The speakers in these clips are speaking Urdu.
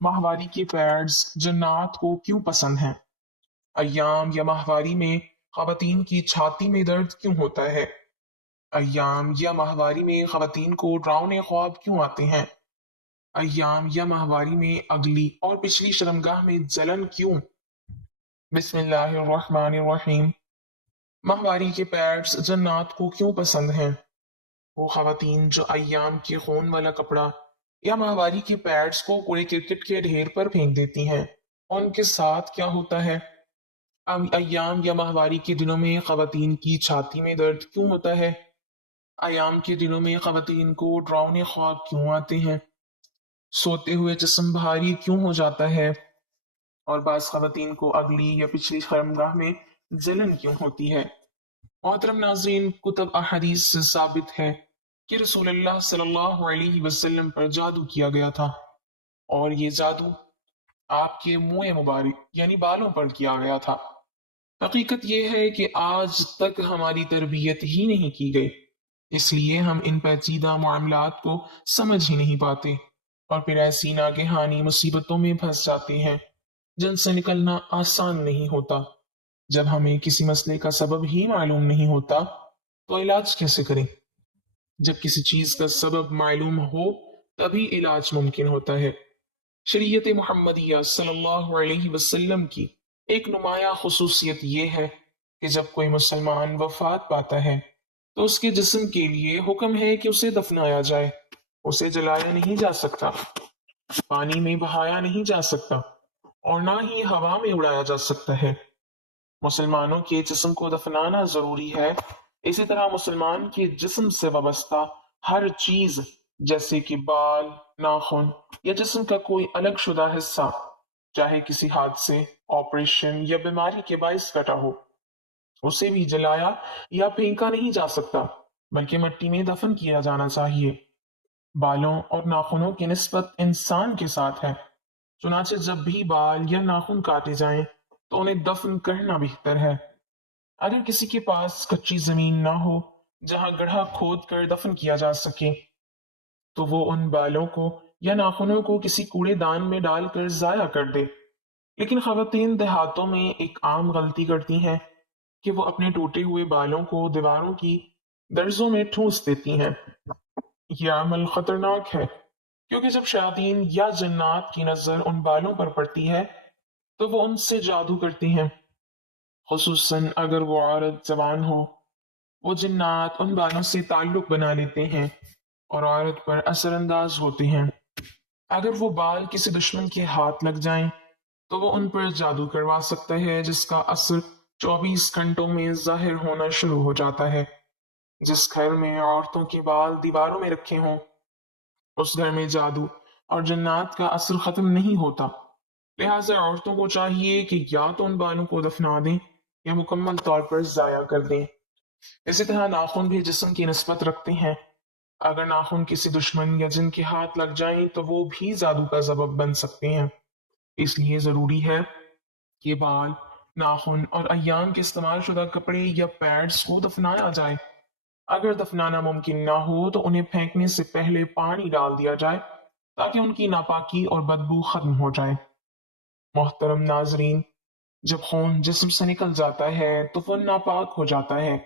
ماہواری کے پیڈز جنات کو کیوں پسند ہیں؟ ایام یا ماہواری میں خواتین کی چھاتی میں درد کیوں ہوتا ہے؟ ایام یا ماہواری میں خواتین کو ڈراؤنے خواب کیوں آتے ہیں؟ ایام یا ماہواری میں اگلی اور پچھلی شرمگاہ میں جلن کیوں؟ بسم اللہ الرحمن الرحیم۔ ماہواری کے پیڈز جنات کو کیوں پسند ہیں؟ وہ خواتین جو ایام کے خون والا کپڑا یا ماہواری کے پیڈز کو کوڑے کرکٹ کے ڈھیر پر پھینک دیتی ہیں، ان کے ساتھ کیا ہوتا ہے؟ ایام یا ماہواری کے دنوں میں خواتین کی چھاتی میں درد کیوں ہوتا ہے؟ ایام کے دنوں میں خواتین کو ڈراؤنے خواب کیوں آتے ہیں؟ سوتے ہوئے جسم بھاری کیوں ہو جاتا ہے؟ اور بعض خواتین کو اگلی یا پچھلی شرمگاہ میں جلن کیوں ہوتی ہے؟ محترم ناظرین، کتب احادیث سے ثابت ہے کہ رسول اللہ صلی اللہ علیہ وسلم پر جادو کیا گیا تھا، اور یہ جادو آپ کے منہ مبارک یعنی بالوں پر کیا گیا تھا۔ حقیقت یہ ہے کہ آج تک ہماری تربیت ہی نہیں کی گئی، اس لیے ہم ان پیچیدہ معاملات کو سمجھ ہی نہیں پاتے، اور پھر ایسی ناگہانی مصیبتوں میں پھنس جاتے ہیں جن سے نکلنا آسان نہیں ہوتا۔ جب ہمیں کسی مسئلے کا سبب ہی معلوم نہیں ہوتا تو علاج کیسے کریں؟ جب کسی چیز کا سبب معلوم ہو تبھی علاج ممکن ہوتا ہے۔ شریعت محمدیہ صلی اللہ علیہ وسلم کی ایک نمایاں خصوصیت یہ ہے کہ جب کوئی مسلمان وفات پاتا ہے تو اس کے جسم کے لیے حکم ہے کہ اسے دفنایا جائے۔ اسے جلایا نہیں جا سکتا، پانی میں بہایا نہیں جا سکتا، اور نہ ہی ہوا میں اڑایا جا سکتا ہے۔ مسلمانوں کے جسم کو دفنانا ضروری ہے، اسی طرح مسلمان کے جسم سے وابستہ ہر چیز جیسے کہ بال، ناخن یا جسم کا کوئی الگ شدہ حصہ، چاہے کسی حادثے، آپریشن یا بیماری کے باعث کٹا ہو، اسے بھی جلایا یا پھینکا نہیں جا سکتا بلکہ مٹی میں دفن کیا جانا چاہیے۔ بالوں اور ناخنوں کی نسبت انسان کے ساتھ ہے، چنانچہ جب بھی بال یا ناخن کاٹے جائیں تو انہیں دفن کرنا بہتر ہے۔ اگر کسی کے پاس کچی زمین نہ ہو جہاں گڑھا کھود کر دفن کیا جا سکے تو وہ ان بالوں کو یا ناخنوں کو کسی کوڑے دان میں ڈال کر ضائع کر دے۔ لیکن خواتین دیہاتوں میں ایک عام غلطی کرتی ہیں کہ وہ اپنے ٹوٹے ہوئے بالوں کو دیواروں کی درزوں میں ٹھونس دیتی ہیں۔ یہ عمل خطرناک ہے، کیونکہ جب شیاطین یا جنات کی نظر ان بالوں پر پڑتی ہے تو وہ ان سے جادو کرتی ہیں، خصوصاً اگر وہ عورت جوان ہو۔ وہ جنات ان بالوں سے تعلق بنا لیتے ہیں اور عورت پر اثر انداز ہوتے ہیں۔ اگر وہ بال کسی دشمن کے ہاتھ لگ جائیں تو وہ ان پر جادو کروا سکتا ہے، جس کا اثر 24 گھنٹوں میں ظاہر ہونا شروع ہو جاتا ہے۔ جس گھر میں عورتوں کے بال دیواروں میں رکھے ہوں اس گھر میں جادو اور جنات کا اثر ختم نہیں ہوتا۔ لہٰذا عورتوں کو چاہیے کہ یا تو ان بالوں کو دفنا دیں یا مکمل طور پر ضائع کر دیں۔ اسی طرح ناخن بھی جسم کی نسبت رکھتے ہیں۔ اگر ناخن کسی دشمن یا جن کے ہاتھ لگ جائیں تو وہ بھی جادو کا سبب بن سکتے ہیں۔ اس لیے ضروری ہے کہ بال، ناخن اور ایام کے استعمال شدہ کپڑے یا پیڈز کو دفنایا جائے۔ اگر دفنانا ممکن نہ ہو تو انہیں پھینکنے سے پہلے پانی ڈال دیا جائے تاکہ ان کی ناپاکی اور بدبو ختم ہو جائے۔ محترم ناظرین، جب خون جسم سے نکل جاتا ہے تو وہ ناپاک ہو جاتا ہے۔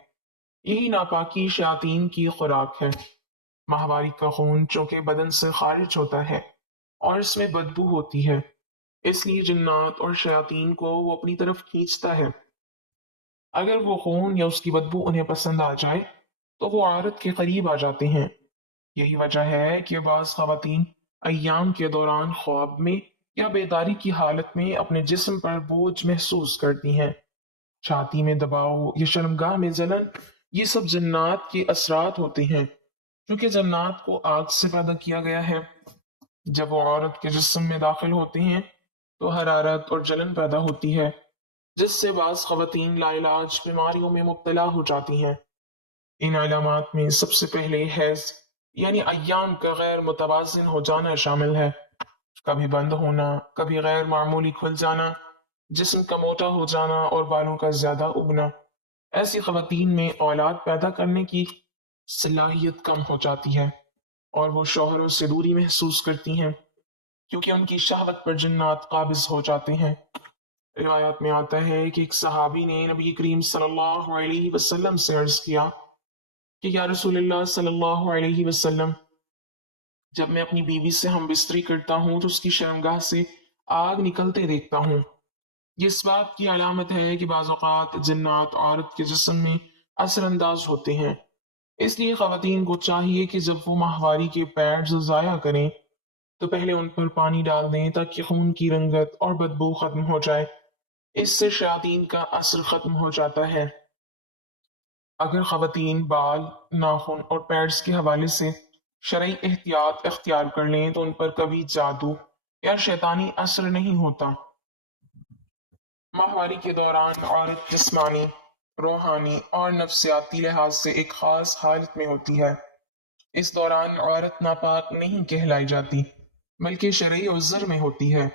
یہی ناپاکی شیاطین کی خوراک ہے۔ ماہواری کا خون چونکہ بدن سے خارج ہوتا ہے اور اس میں بدبو ہوتی ہے، اس لیے جنات اور شیاطین کو وہ اپنی طرف کھینچتا ہے۔ اگر وہ خون یا اس کی بدبو انہیں پسند آ جائے تو وہ عورت کے قریب آ جاتے ہیں۔ یہی وجہ ہے کہ بعض خواتین ایام کے دوران خواب میں یا بیداری کی حالت میں اپنے جسم پر بوجھ محسوس کرتی ہیں۔ چھاتی میں دباؤ یا شرمگاہ میں جلن، یہ سب جنات کے اثرات ہوتے ہیں، کیونکہ جنات کو آگ سے پیدا کیا گیا ہے۔ جب وہ عورت کے جسم میں داخل ہوتے ہیں تو حرارت اور جلن پیدا ہوتی ہے، جس سے بعض خواتین لا علاج بیماریوں میں مبتلا ہو جاتی ہیں۔ ان علامات میں سب سے پہلے حیض یعنی ایام کا غیر متوازن ہو جانا شامل ہے۔ کبھی بند ہونا، کبھی غیر معمولی کھل جانا، جسم کا موٹا ہو جانا اور بالوں کا زیادہ اگنا۔ ایسی خواتین میں اولاد پیدا کرنے کی صلاحیت کم ہو جاتی ہے اور وہ شوہروں سے دوری محسوس کرتی ہیں۔ کیونکہ ان کی شہوت پر جنات قابض ہو جاتے ہیں۔ روایات میں آتا ہے کہ ایک صحابی نے نبی کریم صلی اللہ علیہ وسلم سے عرض کیا کہ یا رسول اللہ صلی اللہ علیہ وسلم، جب میں اپنی بیوی سے ہم بستری کرتا ہوں تو اس کی شرمگاہ سے آگ نکلتے دیکھتا ہوں۔ یہ اس بات کی علامت ہے کہ بعض اوقات جنات عورت کے جسم میں اثر انداز ہوتے ہیں۔ اس لیے خواتین کو چاہیے کہ جب وہ ماہواری کے پیڈز ضائع کریں تو پہلے ان پر پانی ڈال دیں تاکہ خون کی رنگت اور بدبو ختم ہو جائے۔ اس سے شیاطین کا اثر ختم ہو جاتا ہے۔ اگر خواتین بال، ناخن اور پیڈز کے حوالے سے شرعی احتیاط اختیار کر لیں تو ان پر کبھی جادو یا شیطانی اثر نہیں ہوتا۔ ماہواری کے دوران عورت جسمانی، روحانی اور نفسیاتی لحاظ سے ایک خاص حالت میں ہوتی ہے۔ اس دوران عورت ناپاک نہیں کہلائی جاتی بلکہ شرعی عذر میں ہوتی ہے،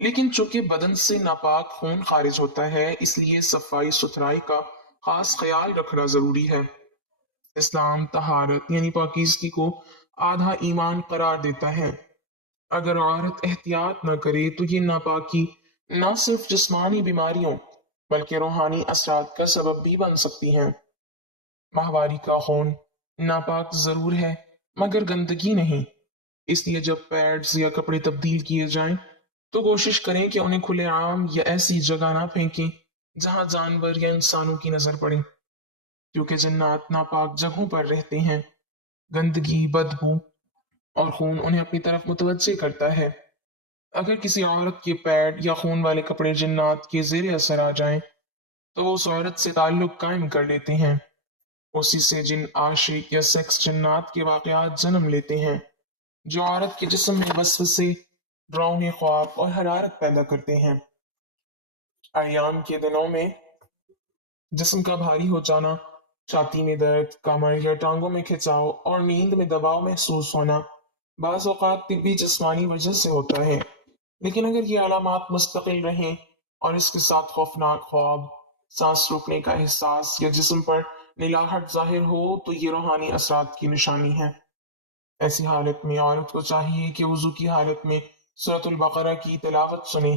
لیکن چونکہ بدن سے ناپاک خون خارج ہوتا ہے اس لیے صفائی ستھرائی کا خاص خیال رکھنا ضروری ہے۔ اسلام طہارت یعنی پاکیزگی کو آدھا ایمان قرار دیتا ہے۔ اگر عورت احتیاط نہ کرے تو یہ ناپاکی نہ صرف جسمانی بیماریوں بلکہ روحانی اثرات کا سبب بھی بن سکتی ہیں۔ ماہواری کا خون ناپاک ضرور ہے مگر گندگی نہیں، اس لیے جب پیڈز یا کپڑے تبدیل کیے جائیں تو کوشش کریں کہ انہیں کھلے عام یا ایسی جگہ نہ پھینکیں جہاں جانور یا انسانوں کی نظر پڑے، کیونکہ جنات ناپاک جگہوں پر رہتے ہیں۔ گندگی، بدبو اور خون انہیں اپنی طرف متوجہ کرتا ہے۔ اگر کسی عورت کے پیڈ یا خون والے کپڑے جنات کے زیر اثر آ جائیں تو وہ اس عورت سے تعلق قائم کر لیتے ہیں۔ اسی سے جن عاشق یا سیکس جنات کے واقعات جنم لیتے ہیں جو عورت کے جسم میں وسوسے، ڈراؤنے خواب اور حرارت پیدا کرتے ہیں۔ ایام کے دنوں میں جسم کا بھاری ہو جانا، چھاتی میں درد، کمر یا ٹانگوں میں کھچاؤ اور نیند میں دباؤ محسوس ہونا بعض اوقات طبی جسمانی وجہ سے ہوتا ہے، لیکن اگر یہ علامات مستقل رہیں اور اس کے ساتھ خوفناک خواب، سانس روکنے کا احساس یا جسم پر نلاہٹ ظاہر ہو تو یہ روحانی اثرات کی نشانی ہے۔ ایسی حالت میں عورت کو چاہیے کہ وضو کی حالت میں سورۃ البقرہ کی تلاوت سنے،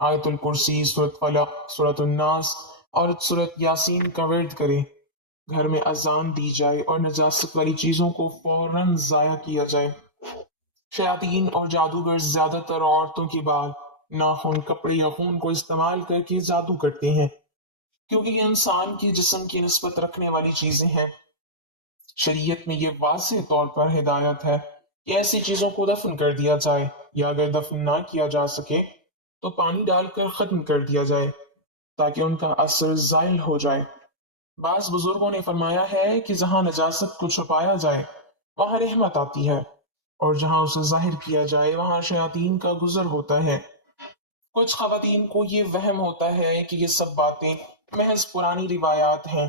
آیت الکرسی، سورۃ فلق، سورۃ الناس اور سورۃ یاسین کا ورد کرے۔ گھر میں اذان دی جائے اور نجاست والی چیزوں کو فوراً ضائع کیا جائے۔ شیاطین اور جادوگر زیادہ تر عورتوں کے بال، ناخن، کپڑے یا خون کو استعمال کر کے جادو کرتے ہیں، کیونکہ یہ انسان کے جسم کی نسبت رکھنے والی چیزیں ہیں۔ شریعت میں یہ واضح طور پر ہدایت ہے کہ ایسی چیزوں کو دفن کر دیا جائے، یا اگر دفن نہ کیا جا سکے تو پانی ڈال کر ختم کر دیا جائے تاکہ ان کا اثر زائل ہو جائے۔ بعض بزرگوں نے فرمایا ہے کہ جہاں نجاست کو چھپایا جائے وہاں رحمت آتی ہے، اور جہاں اسے ظاہر کیا جائے وہاں شیاطین کا گزر ہوتا ہے۔ کچھ خواتین کو یہ وہم ہوتا ہے کہ یہ سب باتیں محض پرانی روایات ہیں،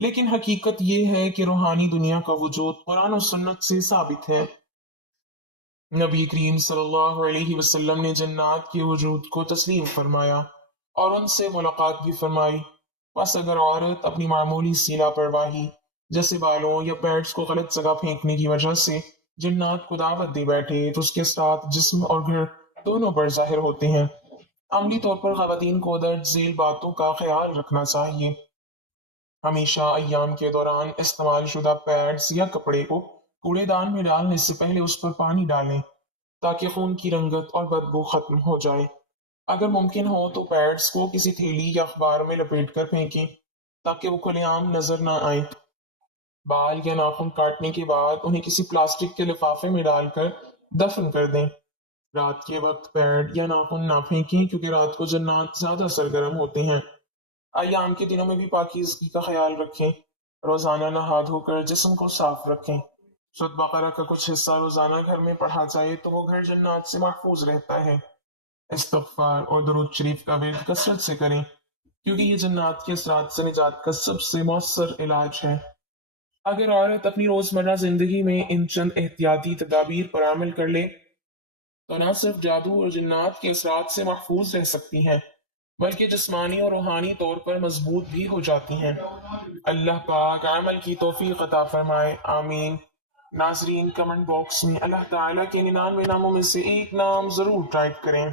لیکن حقیقت یہ ہے کہ روحانی دنیا کا وجود قرآن و سنت سے ثابت ہے۔ نبی کریم صلی اللہ علیہ وسلم نے جنات کے وجود کو تسلیم فرمایا اور ان سے ملاقات بھی فرمائی۔ بس اگر عورت اپنی معمولی سی لاپرواہی جیسے بالوں یا پیڈز کو غلط جگہ پھینکنے کی وجہ سے جنات کو دعوت دے بیٹھے تو اس کے ساتھ جسم اور گھر دونوں پر ظاہر ہوتے ہیں۔ عملی طور پر خواتین کو درج ذیل باتوں کا خیال رکھنا چاہیے۔ ہمیشہ ایام کے دوران استعمال شدہ پیڈز یا کپڑے کو کوڑے دان میں ڈالنے سے پہلے اس پر پانی ڈالیں تاکہ خون کی رنگت اور بدبو ختم ہو جائے۔ اگر ممکن ہو تو پیڈز کو کسی تھیلی یا اخبار میں لپیٹ کر پھینکیں تاکہ وہ کھلے عام نظر نہ آئیں۔ بال یا ناخن کاٹنے کے بعد انہیں کسی پلاسٹک کے لفافے میں ڈال کر دفن کر دیں۔ رات کے وقت پیڈ یا ناخن نہ پھینکیں کیونکہ رات کو جنات زیادہ سرگرم ہوتے ہیں۔ ایام کے دنوں میں بھی پاکیزگی کا خیال رکھیں، روزانہ نہا دھو کر جسم کو صاف رکھیں۔ سورۃ بقرہ کا کچھ حصہ روزانہ گھر میں پڑھا جائے تو وہ گھر جنات سے محفوظ رہتا ہے۔ استغفار اور درود شریف کا ورد کثرت سے کریں کیونکہ یہ جنات کے اثرات سے نجات کا سب سے مؤثر علاج ہے۔ اگر عورت اپنی روزمرہ زندگی میں ان چند احتیاطی تدابیر پر عمل کر لے تو نہ صرف جادو اور جنات کے اثرات سے محفوظ رہ سکتی ہیں بلکہ جسمانی اور روحانی طور پر مضبوط بھی ہو جاتی ہیں۔ اللہ پاک عمل کی توفیق عطا فرمائے، آمین۔ ناظرین کمنٹ باکس میں اللہ تعالیٰ کے 99 ناموں میں سے ایک نام ضرور ٹائپ کریں۔